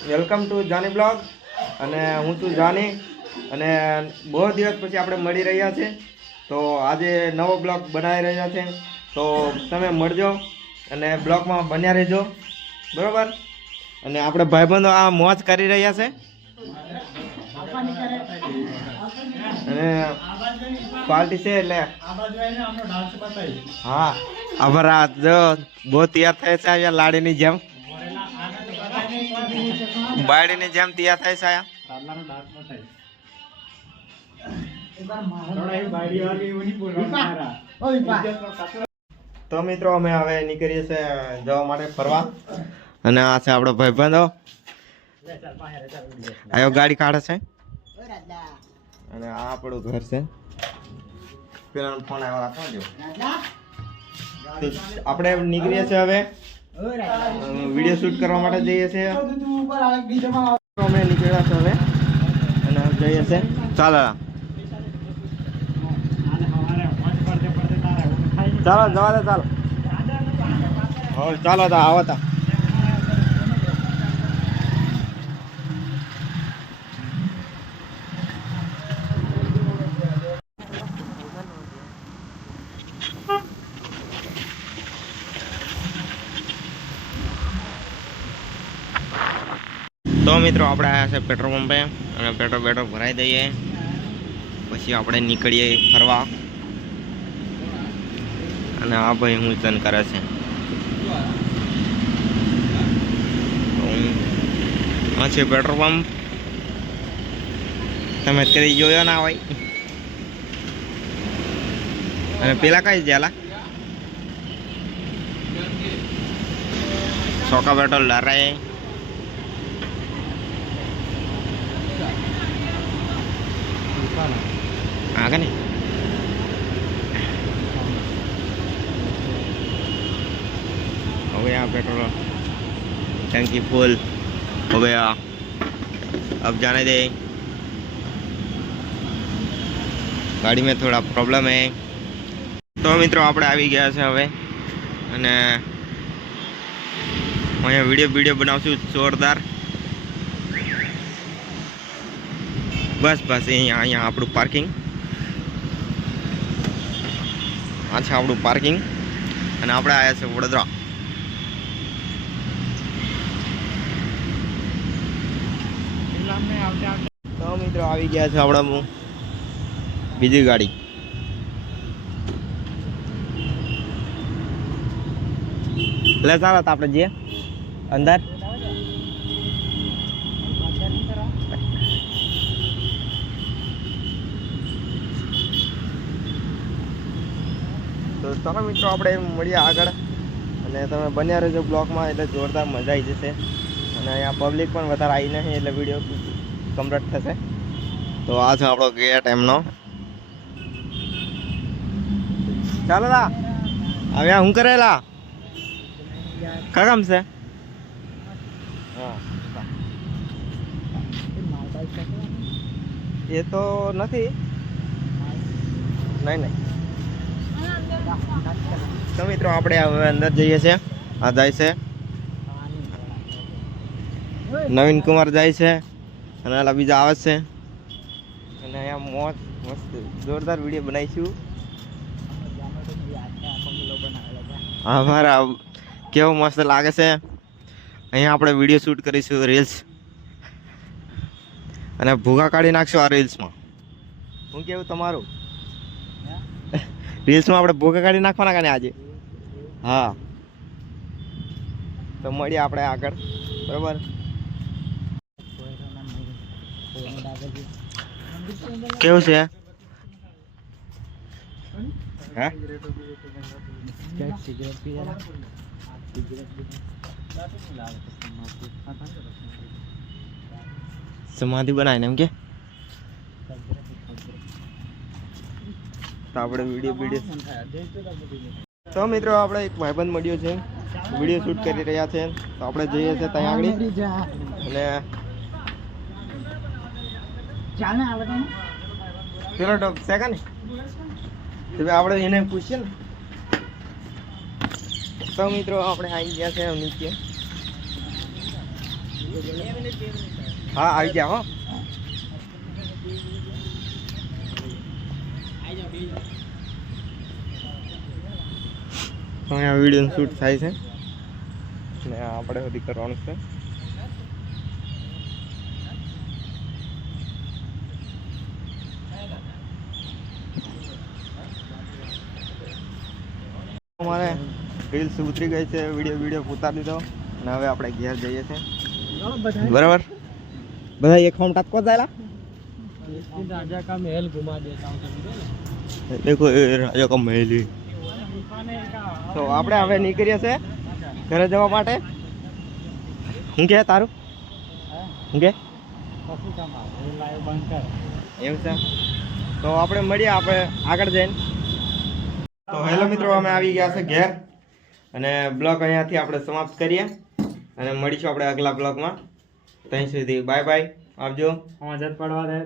Welcome to Jani blog અને હું છું જાની અને બહુ દિવસ પછી આપણે મળી રહ્યા છે તો આજે નવો બ્લોગ બનાવી રહ્યા છે તો તમે મળજો અને બ્લોગમાં બન્યા રહેજો બરાબર અને આપણે ભાઈબંધો આ મોજ કરી રહ્યા છે અને પાર્ટી છે એટલે હા આભાર જો બહુ તૈયાર થાય છે અહીંયા લાડીની જેમ બાયડીની જેમ તૈયાર થાય છે તો મિત્રો અમે હવે નીકળીએ છીએ જવા માટે ફરવા અને આ છે આપણો ભાઈબંધો આયો ગાડી કાઢે છે અને આ આપણું ઘર છે પેલા ફોન આવ્યો રાખો જો આપણે નીકળીએ છીએ હવે વિડીયો શૂટ કરવા માટે જઈએ છીએ અમે નીકળ્યા છે હવે અને જઈએ છીએ ચાલો ચાલો જવા દે ચાલો હવે ચાલો તા આવો તા તો મિત્રો આપણે આવ્યા છે પેટ્રોલ પંપે અને પેટ્રોલ ભરાઈ દઈએ પછી આપણે નીકળીએ ફરવા અને આ ભાઈ હું ચન કરે છે આ છે પેટ્રોલ પંપ તમે કદી જોયો ના હોય અને પેલા કઈ જ્યાલા સોકા પેટ્રોલ લરાય आगे नहीं हो गया पेट्रोल टंकी फुल हो गया अब जाने दे गाड़ी में थोड़ा प्रॉब्लम है तो मित्रों આપણે આવી ગયા છે હવે અને અહીંયા વિડિયો બનાવશું જોરદાર बस यहाँ આપણું પાર્કિંગ આ છે આપણું પાર્કિંગ અને આપણે આવ્યા છે વડોદરા તો મિત્રો આવી ગયા છે આપણે બીજી ગાડી લે ચાલો તો આપણે જઈએ અંદર તો ચાલો મિત્રો આપણે મળીએ આગળ અને તમે બન્યા રહેજો બ્લોગમાં એટલે જોરદાર મજા આવી જશે અને અહીંયા પબ્લિક પણ વધારે આવી નહીં એટલે વિડીયો કમ્પ્લીટ થશે તો આ છે આપણો ગેટ એમનો ચાલો લા હવે શું કરેલા કા કામ છે હા એ તો નથી નહીં તો મિત્રો આપણે હવે અંદર જઈએ છીએ આ જાય છે નવીન કુમાર જાય છે અને આલા બીજા આવે છે અને અહીંયા મોજ મસ્ત જોરદાર વિડીયો બનાવીશું હા મારા કેવો મસ્ત લાગે છે અહીંયા આપણે વિડીયો શૂટ કરીશું રીલ્સ અને ભૂગા કાઢી નાખશું આ રીલ્સમાં શું કેવું તમારું રીલ્સમાં આપણે ભૂગા કાઢી નાખવાના કાને આજે હા તો મળીએ આપણે આગળ બરાબર કેવું છે હા સમાધિ બનાવીને એમ કે તો આપણે વિડીયો તો મિત્રો આપણે એક ભાઈબંધ મળ્યો છે વિડીયો શૂટ કરી રહ્યા છે તો આપણે જઈએ છીએ ત્યાં આગળ અને પેલો ડોગ છે કે ને તો આપણે એને પૂછીએ ને તો મિત્રો આપણે આવી ગયા છે નીચે હા આવી ગયા હો. અહીંયા વિડીયો શૂટ થાય છે ને આપણે બધી કરવાનું છે. અમારે રીલ્સ ઉતરી ગઈ છે, વિડીયો ઉતારી દીધો અને હવે આપણે ઘેર જઈએ છીએ. बराबर બધા એક ફોર્મ ટપકો જાયલા राजा का महल घुमा देता हूं देखो ये राजा का महल है. તો આપણે હવે નીકળીએ છે ઘરે જવા માટે. હું કે તારું હું કે એમ છે તો આપણે મળીએ આપણે આગળ જઈને. તો હેલો મિત્રો, અમે આવી ગયા છે ઘેર અને બ્લોગ અહીંયાથી આપણે સમાપ્ત કરીએ અને મળીશું આપણે આગલા બ્લોગમાં. ત્યાં સુધી બાય બાય, આવજો. મદદ પડવા દે.